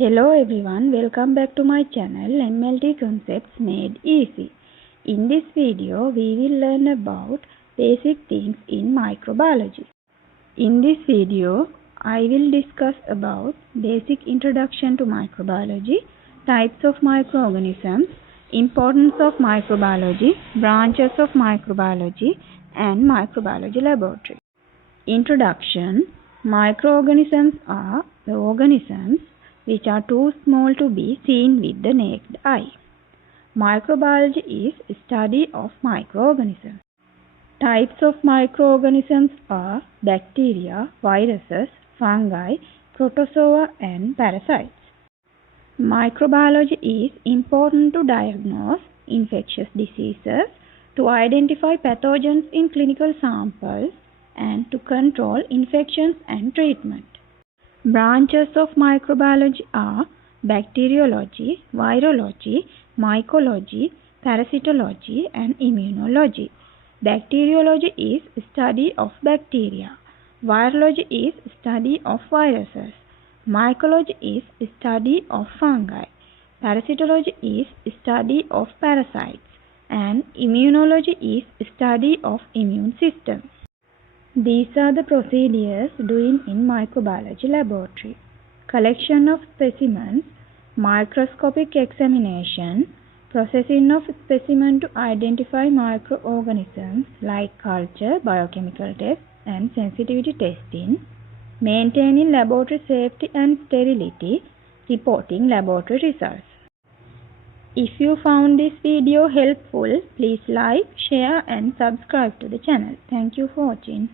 Hello everyone, welcome back to my channel MLT Concepts Made Easy. In this video, we will learn about basic things in microbiology. In this video, I will discuss about basic introduction to microbiology, types of microorganisms, importance of microbiology, branches of microbiology, and microbiology laboratory. Introduction. Microorganisms are the organisms which are too small to be seen with the naked eye. Microbiology is study of microorganisms. Types of microorganisms are bacteria, viruses, fungi, protozoa, and parasites. Microbiology is important to diagnose infectious diseases, to identify pathogens in clinical samples, and to control infections and treatment. Branches of microbiology are bacteriology, virology, mycology, parasitology, and immunology. Bacteriology is study of bacteria. Virology is study of viruses. Mycology is study of fungi. Parasitology is study of parasites. And immunology is study of immune systems. These are the procedures doing in microbiology laboratory. Collection of specimens, microscopic examination, processing of specimen to identify microorganisms like culture, biochemical tests, and sensitivity testing, maintaining laboratory safety and sterility, reporting laboratory results. If you found this video helpful, please like, share, and subscribe to the channel. Thank you for watching.